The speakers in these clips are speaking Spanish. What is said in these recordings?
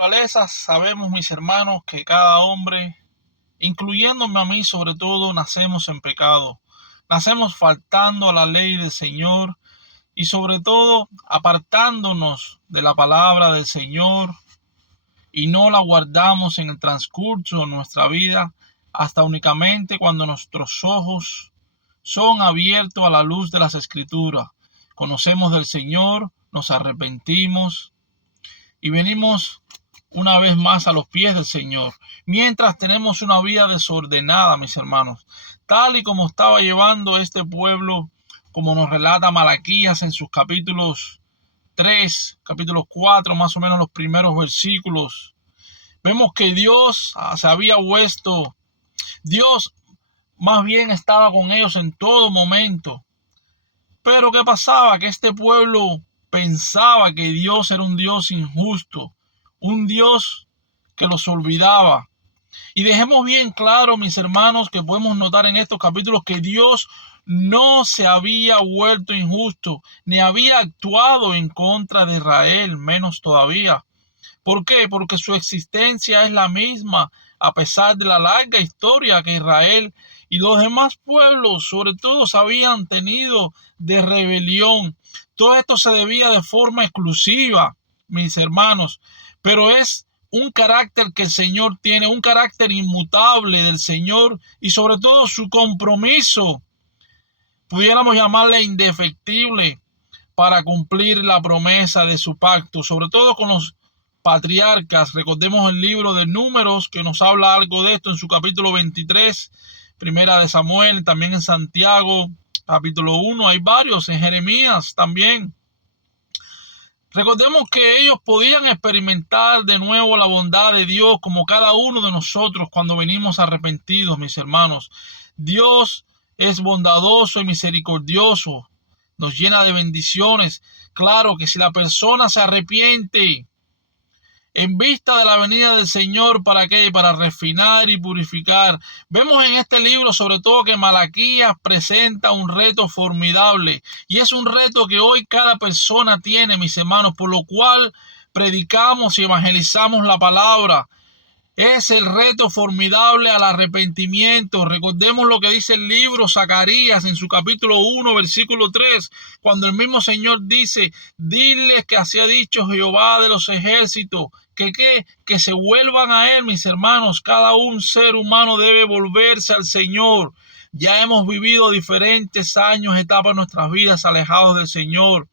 Naturaleza sabemos, mis hermanos, que cada hombre, incluyéndome a mí sobre todo, nacemos en pecado. Nacemos faltando a la ley del Señor y sobre todo apartándonos de la palabra del Señor y no la guardamos en el transcurso de nuestra vida hasta únicamente cuando nuestros ojos son abiertos a la luz de las Escrituras. Conocemos del Señor, nos arrepentimos y venimos una vez más a los pies del Señor, mientras tenemos una vida desordenada, mis hermanos, tal y como estaba llevando este pueblo, como nos relata Malaquías en sus capítulos 3, capítulos 4, más o menos los primeros versículos. Vemos que Dios se había vuelto, Dios más bien estaba con ellos en todo momento. Pero ¿qué pasaba? Que este pueblo pensaba que Dios era un Dios injusto, un Dios que los olvidaba. Y dejemos bien claro, mis hermanos, que podemos notar en estos capítulos que Dios no se había vuelto injusto, ni había actuado en contra de Israel, menos todavía. ¿Por qué? Porque su existencia es la misma, a pesar de la larga historia que Israel y los demás pueblos, sobre todo, habían tenido de rebelión. Todo esto se debía de forma exclusiva, mis hermanos, pero es un carácter que el Señor tiene, un carácter inmutable del Señor y sobre todo su compromiso, pudiéramos llamarle indefectible, para cumplir la promesa de su pacto, sobre todo con los patriarcas. Recordemos el libro de Números, que nos habla algo de esto en su capítulo 23, Primera de Samuel, también en Santiago, capítulo 1, hay varios, en Jeremías también. Recordemos que ellos podían experimentar de nuevo la bondad de Dios como cada uno de nosotros cuando venimos arrepentidos, mis hermanos. Dios es bondadoso y misericordioso, nos llena de bendiciones. Claro que si la persona se arrepiente en vista de la venida del Señor, ¿para qué? Para refinar y purificar. Vemos en este libro sobre todo que Malaquías presenta un reto formidable y es un reto que hoy cada persona tiene, mis hermanos, por lo cual predicamos y evangelizamos la palabra. Es el reto formidable al arrepentimiento. Recordemos lo que dice el libro Zacarías en su capítulo 1, versículo 3, cuando el mismo Señor dice: diles que así ha dicho Jehová de los ejércitos, que se vuelvan a Él, mis hermanos. Cada un ser humano debe volverse al Señor. Ya hemos vivido diferentes años, etapas de nuestras vidas alejados del Señor.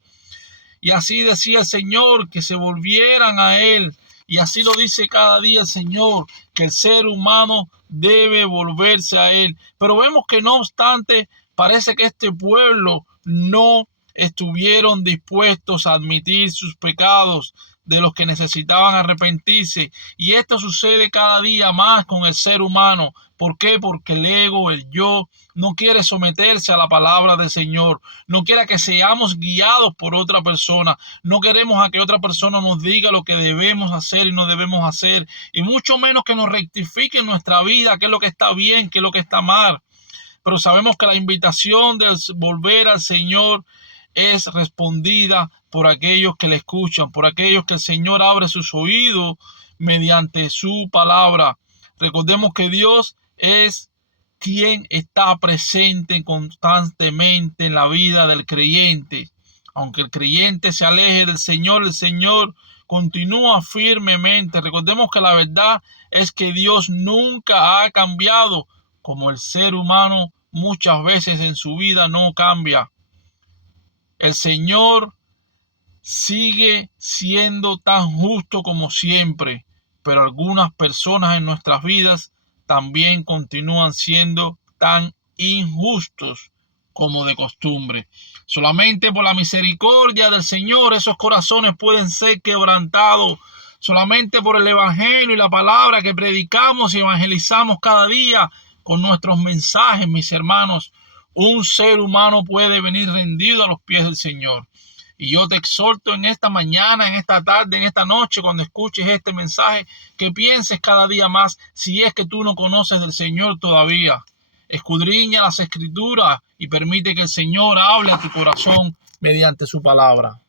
Y así decía el Señor, que se volvieran a Él. Y así lo dice cada día el Señor, que el ser humano debe volverse a Él. Pero vemos que no obstante, parece que este pueblo no estuvieron dispuestos a admitir sus pecados, de los que necesitaban arrepentirse. Y esto sucede cada día más con el ser humano. ¿Por qué? Porque el ego, el yo, no quiere someterse a la palabra del Señor. No quiere que seamos guiados por otra persona. No queremos a que otra persona nos diga lo que debemos hacer y no debemos hacer. Y mucho menos que nos rectifique en nuestra vida qué es lo que está bien, qué es lo que está mal. Pero sabemos que la invitación de volver al Señor es respondida por aquellos que le escuchan, por aquellos que el Señor abre sus oídos mediante su palabra. Recordemos que Dios es quien está presente constantemente en la vida del creyente. Aunque el creyente se aleje del Señor, el Señor continúa firmemente. Recordemos que la verdad es que Dios nunca ha cambiado, como el ser humano muchas veces en su vida no cambia. El Señor sigue siendo tan justo como siempre, pero algunas personas en nuestras vidas también continúan siendo tan injustos como de costumbre. Solamente por la misericordia del Señor esos corazones pueden ser quebrantados. Solamente por el evangelio y la palabra que predicamos y evangelizamos cada día con nuestros mensajes, mis hermanos, un ser humano puede venir rendido a los pies del Señor. Y yo te exhorto en esta mañana, en esta tarde, en esta noche, cuando escuches este mensaje, que pienses cada día más, si es que tú no conoces del Señor todavía. Escudriña las Escrituras y permite que el Señor hable a tu corazón mediante su palabra.